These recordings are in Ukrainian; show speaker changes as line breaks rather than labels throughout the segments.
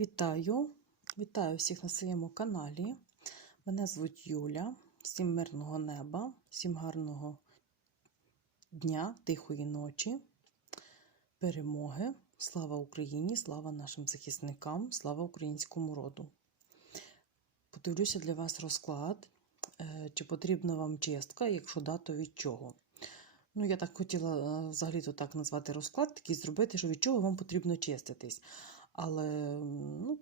Вітаю! Вітаю всіх на своєму каналі. Мене звуть Юля. Всім мирного неба, всім гарного дня, тихої ночі, перемоги. Слава Україні, слава нашим захисникам, слава українському роду. Подивлюся для вас розклад. Е, Чи потрібна вам чистка, якщо да, то від чого? Ну, я так хотіла е, взагалі-то так назвати розклад, такий зробити, що від чого вам потрібно чиститись. Але ну,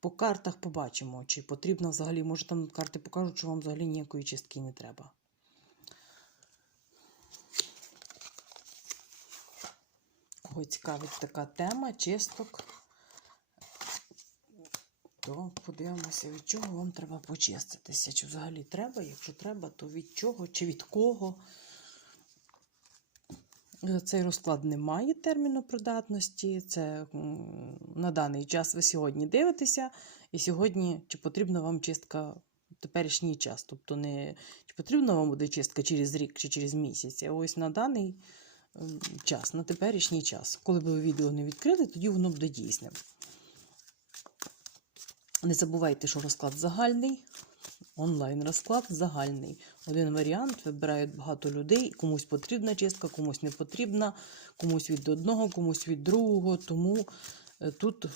по картах побачимо, чи потрібно взагалі, може там карти покажуть, що вам взагалі ніякої чистки не треба. Кого цікавить така тема, чисток, то подивимося, від чого вам треба почиститися. Чи взагалі треба? Якщо треба, то від чого, чи від кого. Цей розклад не має терміну придатності. Це на даний час ви сьогодні дивитеся, і сьогодні чи потрібна вам чистка в теперішній час. Тобто, не чи потрібна вам буде чистка через рік чи через місяць, ось на даний час, на теперішній час. Коли б ви відео не відкрили, тоді воно буде дійсним. Не забувайте, що розклад загальний. Онлайн розклад загальний. Один варіант вибирають багато людей. Комусь потрібна чистка, комусь не потрібна, комусь від одного, комусь від другого. Тому е, тут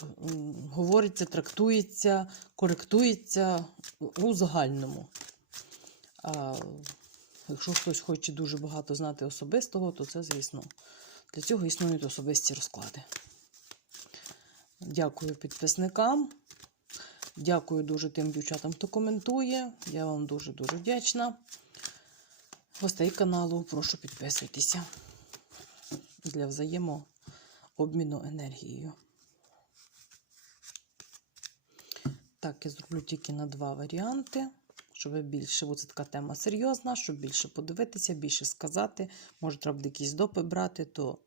говориться, трактується, коректується у загальному. А якщо хтось хоче дуже багато знати особистого, то це, звісно, для цього існують особисті розклади. Дякую підписникам. Дякую дуже тим дівчатам, хто коментує. Я вам дуже-дуже вдячна. Гостей каналу прошу підписуйтеся для взаємообміну енергією. Так, я зроблю тільки на два варіанти, щоб більше, бо це така тема серйозна, щоб більше подивитися, більше сказати. Може, треба якісь допи брати, то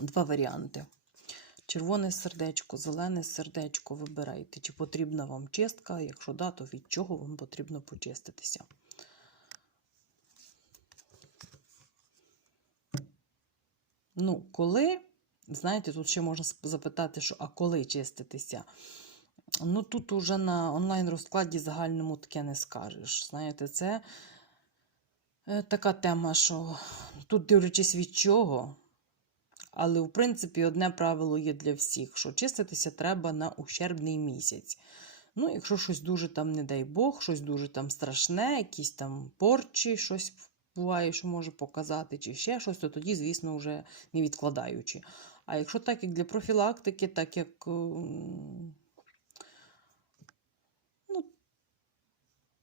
два варіанти. Червоне сердечко, зелене сердечко вибирайте, чи потрібна вам чистка, якщо да, то від чого вам потрібно почиститися. Ну, коли, знаєте, тут ще можна запитати, що а коли чиститися? Ну, тут уже на онлайн-розкладі загальному таке не скажеш. Знаєте, це е, така тема, що тут дивлячись від чого. Але, в принципі, одне правило є для всіх: що чиститися треба на ущербний місяць. Ну, якщо щось дуже там, не дай Бог, щось дуже там страшне, якісь там порчі, щось буває, що може показати, чи ще щось, то тоді, звісно, вже не відкладаючи. А якщо так, як для профілактики, так як. Ну,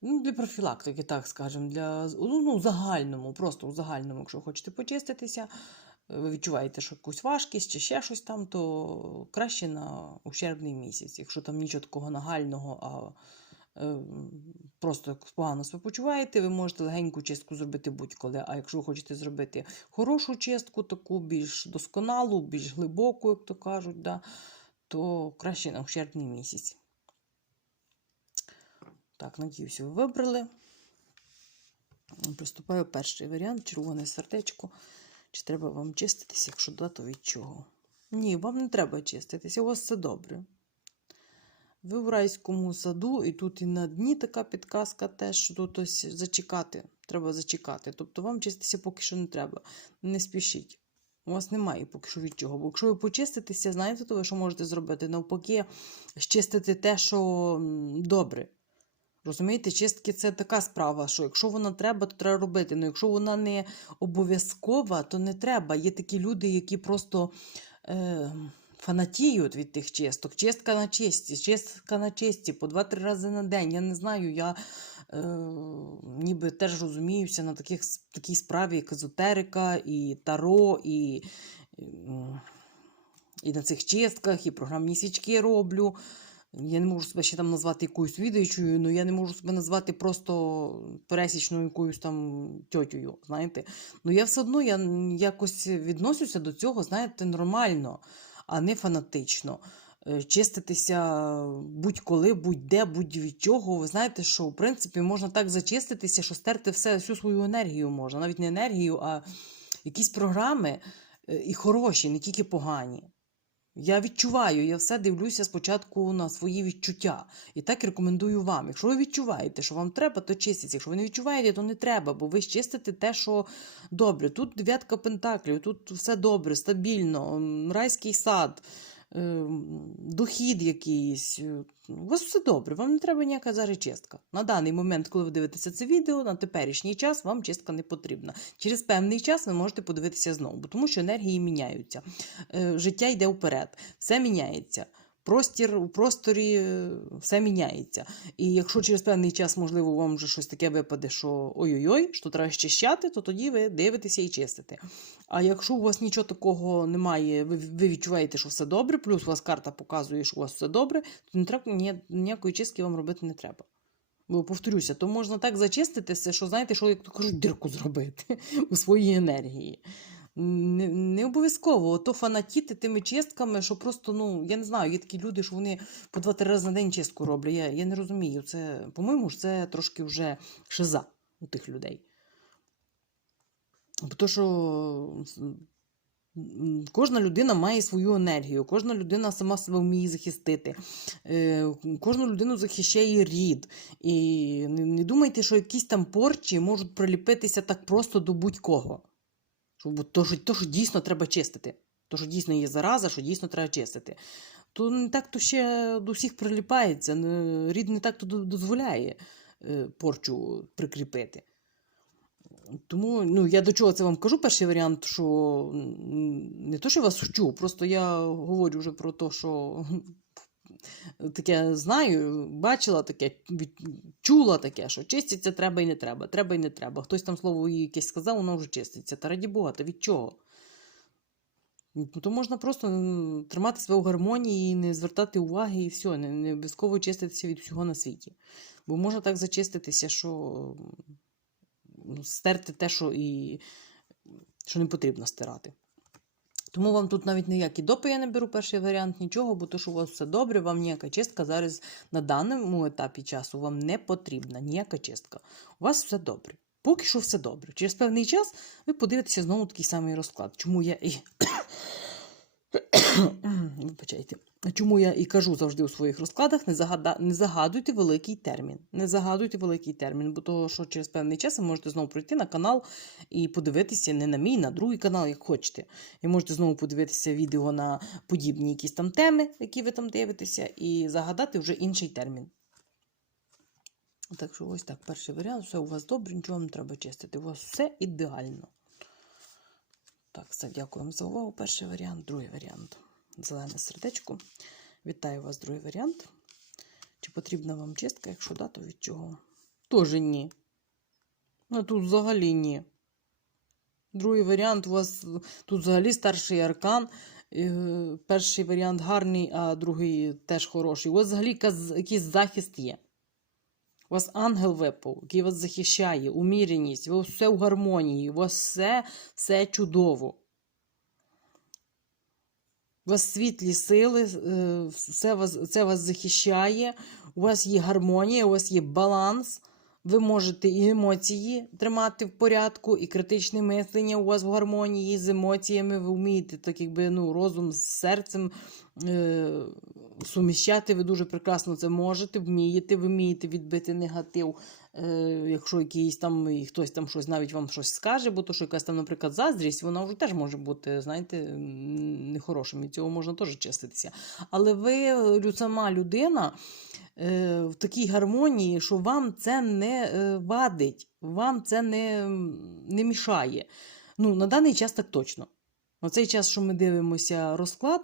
Ну, для профілактики, так скажемо, для ну, ну, загальному, просто у загальному, якщо хочете почиститися, ви відчуваєте, що якусь важкість чи ще щось там, то краще на ущербний місяць. Якщо там нічого такого нагального, а е, просто погано себе почуваєте, ви можете легеньку чистку зробити будь-коли. А якщо ви хочете зробити хорошу чистку, таку більш досконалу, більш глибоку, як то кажуть, да, то краще на ущербний місяць. Так, надіюся, ви вибрали. Приступаю перший варіант червоне сердечко. Чи треба вам чиститися, якщо да, то від чого? Ні, вам не треба чиститися, у вас все добре. Ви в райському саду, і тут і на дні така підказка теж, що тут ось зачекати. Треба зачекати. Тобто вам чиститися поки що не треба. Не спішіть. У вас немає поки що від чого. Бо якщо ви почиститеся, знаєте, то ви що можете зробити? Навпаки, щистити те, що добре. Розумієте, чистки це така справа, що якщо вона треба, то треба робити. Ну якщо вона не обов'язкова, то не треба. Є такі люди, які просто е, фанатіють від тих чисток. Чистка на чисті, чистка на чисті по 2-3 рази на день. Я не знаю, я е, ніби теж розуміюся на таких, такій справі, як езотерика, і таро, і, і на цих чистках, і програмні свічки роблю. Я не можу себе ще там назвати якоюсь відаючою, але я не можу себе назвати просто пересічною якоюсь там тьотєю, знаєте. Ну я все одно я якось відносюся до цього, знаєте, нормально, а не фанатично. Е, Чиститися будь-коли, будь-де, будь-від чого. Ви знаєте, що в принципі можна так зачиститися, що стерти все, всю свою енергію можна. Навіть не енергію, а якісь програми е, і хороші, не тільки погані. Я відчуваю, я все дивлюся спочатку на свої відчуття. І так рекомендую вам. Якщо ви відчуваєте, що вам треба, то чистіть. Якщо ви не відчуваєте, то не треба, бо ви чистите те, що добре. Тут дев'ятка пентаклів, тут все добре, стабільно, райський сад, дохід якийсь. е, У вас все добре, вам не треба ніяка зараз чистка. На даний момент, коли ви дивитеся це відео, на теперішній час вам чистка не потрібна. Через певний час ви можете подивитися знову, тому що енергії міняються. Е, Життя йде вперед, все міняється. Простір у просторі е, все міняється. І якщо через певний час, можливо, вам вже щось таке випаде, що ой-ой-ой, що треба щищати, то тоді ви дивитеся і чистите. А якщо у вас нічого такого немає, ви, відчуваєте, що все добре, плюс у вас карта показує, що у вас все добре, то не треба, ні, ніякої чистки вам робити не треба. Бо повторюся, то можна так зачиститися, що знаєте, що як то кажуть, дірку зробити у своїй енергії. Не, не обов'язково то фанатіти тими чистками, що просто, ну, я не знаю, є такі люди, що вони по два-три рази на день чистку роблять. Я, я не розумію. Це, по-моєму, це трошки вже шиза у тих людей. Бо то, що кожна людина має свою енергію, кожна людина сама себе вміє захистити, е, кожну людину захищає рід. І не думайте, що якісь там порчі можуть приліпитися так просто до будь-кого. Що, то, що, то, що дійсно треба чистити. То, що дійсно є зараза, що дійсно треба чистити. То не так то ще до всіх приліпається. Рід не так то дозволяє е, порчу прикріпити. Тому ну, я до чого це вам кажу, перший варіант, що не то, що я вас вчу, просто я говорю вже про те, що таке знаю, бачила таке, чула таке, що чиститься треба і не треба, треба і не треба. Хтось там слово їй якесь сказав, воно вже чиститься. Та раді Бога, та від чого? Ну, То можна просто тримати себе в гармонії і не звертати уваги, і все, не, не обов'язково чиститися від всього на світі. Бо можна так зачиститися, що стерти те, що і що не потрібно стирати. Тому вам тут навіть ніякі допи я не беру перший варіант, нічого, бо то, що у вас все добре, вам ніяка чистка зараз на даному етапі часу вам не потрібна, ніяка чистка. У вас все добре. Поки що все добре. Через певний час ви подивитеся знову такий самий розклад. Чому я і. Вибачайте. Чому я і кажу завжди у своїх розкладах, не, загада... не загадуйте великий термін. Не загадуйте великий термін, бо того, що через певний час ви можете знову прийти на канал і подивитися не на мій, на другий канал, як хочете. І можете знову подивитися відео на подібні якісь там теми, які ви там дивитеся, і загадати вже інший термін. Так що ось так, перший варіант, все у вас добре, нічого не треба чистити. У вас все ідеально. Так, все, дякую вам за увагу. Перший варіант, другий варіант. Зелене сердечко. Вітаю вас, другий варіант. Чи потрібна вам чистка? Якщо да, то від чого? Тоже ні. Ну тут взагалі ні. Другий варіант у вас тут взагалі старший аркан. Е, Перший варіант гарний, а другий теж хороший. У вас взагалі якийсь захист є. У вас ангел випав, який вас захищає, уміреність, у вас все в гармонії, у вас все, все чудово. У вас світлі сили, е, все вас, це вас захищає, у вас є гармонія, у вас є баланс. Ви можете і емоції тримати в порядку, і критичне мислення у вас в гармонії з емоціями. Ви вмієте так, якби ну, розум з серцем е, суміщати. Ви дуже прекрасно це можете, вмієте, ви вмієте відбити негатив, якщо якийсь там і хтось там щось навіть вам щось скаже, бо то, що якась там, наприклад, заздрість, вона вже теж може бути, знаєте, нехорошим. І цього можна теж чиститися. Але ви, сама людина е, в такій гармонії, що вам це не е, вадить, вам це не, не мішає. Ну, на даний час так точно. На цей час, що ми дивимося розклад,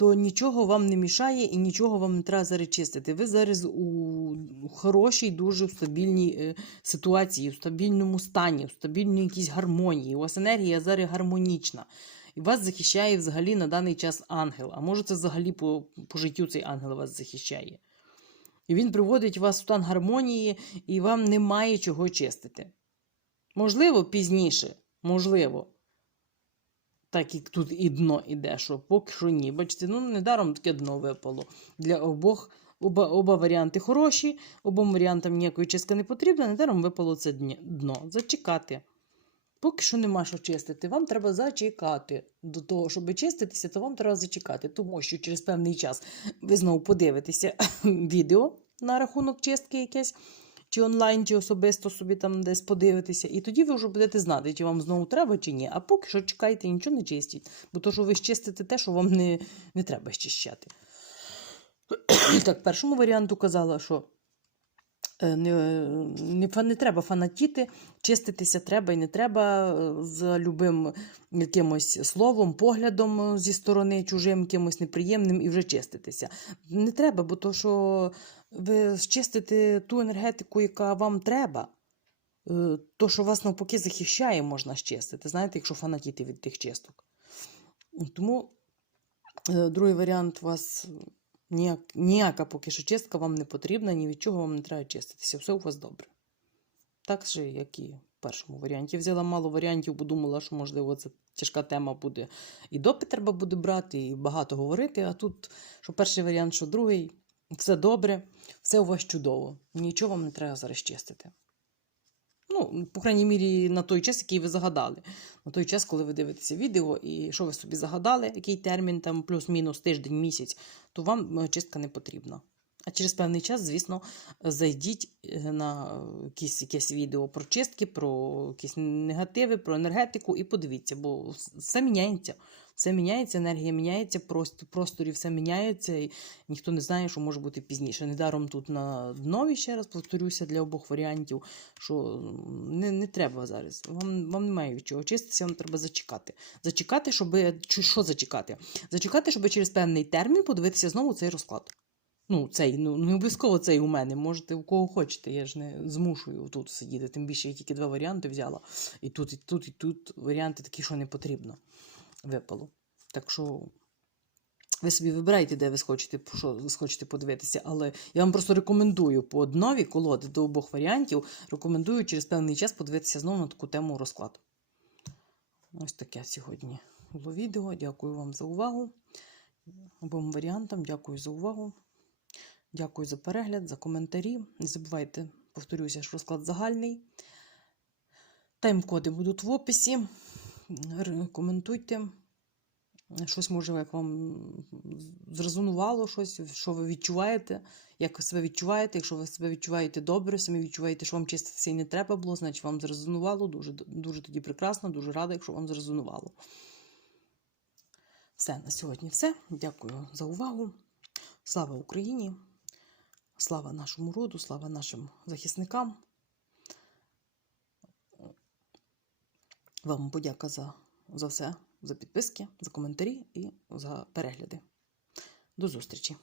то нічого вам не мішає і нічого вам не треба зараз чистити. Ви зараз у хорошій, дуже стабільній е, ситуації, у стабільному стані, у стабільній якійсь гармонії. У вас енергія зараз гармонічна. І вас захищає взагалі на даний час ангел. А може, це взагалі по, по життю цей ангел вас захищає. І він приводить вас в стан гармонії, і вам немає чого чистити. Можливо, пізніше, можливо. Так як тут і дно іде, що поки що ні. Бачите, ну недаром таке дно випало. Для обох оба, оба варіанти хороші, обом варіантам ніякої чистки не потрібно, недаром випало це дно. Зачекати. Поки що нема що чистити. Вам треба зачекати. До того, щоб чиститися, то вам треба зачекати, тому що через певний час ви знову подивитеся відео на рахунок чистки якесь, чи онлайн, чи особисто собі там десь подивитися. І тоді ви вже будете знати, чи вам знову треба, чи ні. А поки що чекайте, нічого не чистіть. Бо то, що ви чистите те, що вам не, не треба щищати. Так, першому варіанту казала, що не, не, не треба фанатіти, чиститися треба і не треба е, за любим якимось словом, поглядом е, зі сторони чужим, якимось неприємним і вже чиститися. Не треба, бо то, що ви чистите ту енергетику, яка вам треба. Е, То, що вас навпаки захищає, можна щистити, знаєте, якщо фанатіти від тих чисток. Тому е, другий варіант вас ніяк, ніяка поки що чистка вам не потрібна, ні від чого вам не треба чиститися. Все у вас добре. Так же, як і в першому варіанті. Взяла мало варіантів, бо думала, що, можливо, це тяжка тема буде. І допит треба буде брати, і багато говорити. А тут, що перший варіант, що другий, все добре, все у вас чудово. Нічого вам не треба зараз чистити. Ну, по крайній мірі, на той час, який ви загадали. На той час, коли ви дивитеся відео, і що ви собі загадали, який термін, там плюс-мінус тиждень, місяць, то вам е, чистка не потрібна. А через певний час, звісно, зайдіть е, на якісь, якесь відео про чистки, про якісь негативи, про енергетику і подивіться, бо все міняється. Все міняється, енергія міняється, просто- просторі все міняється, і ніхто не знає, що може бути пізніше. Недаром тут на днові, ще раз повторюся, для обох варіантів, що не, не треба зараз. Вам, вам немає від чого чиститися, вам треба зачекати. Зачекати, щоб. Що зачекати? Зачекати, щоб через певний термін подивитися знову цей розклад. Ну, цей, ну не обов'язково цей у мене. Можете у кого хочете. Я ж не змушую тут сидіти. Тим більше я тільки два варіанти взяла. І тут, і тут, і тут варіанти такі, що не потрібно. Випало. Так що ви собі вибирайте, де ви схочете, що ви схочете подивитися. Але я вам просто рекомендую по однові колоди до обох варіантів. Рекомендую через певний час подивитися знову на таку тему розклад. Ось таке сьогодні було відео. Дякую вам за увагу. Обом варіантам дякую за увагу. Дякую за перегляд, за коментарі. Не забувайте, повторюся, що розклад загальний. Тайм-коди будуть в описі. Коментуйте. Щось може, як вам зрезонувало, щось, що ви відчуваєте, як ви себе відчуваєте. Якщо ви себе відчуваєте добре, самі відчуваєте, що вам чиститися і не треба було, значить вам зрезонувало. Дуже, дуже тоді прекрасно, дуже рада, якщо вам зрезонувало. Все, на сьогодні все. Дякую за увагу. Слава Україні! Слава нашому роду, слава нашим захисникам. Вам подяка за, за все, за підписки, за коментарі і за перегляди. До зустрічі!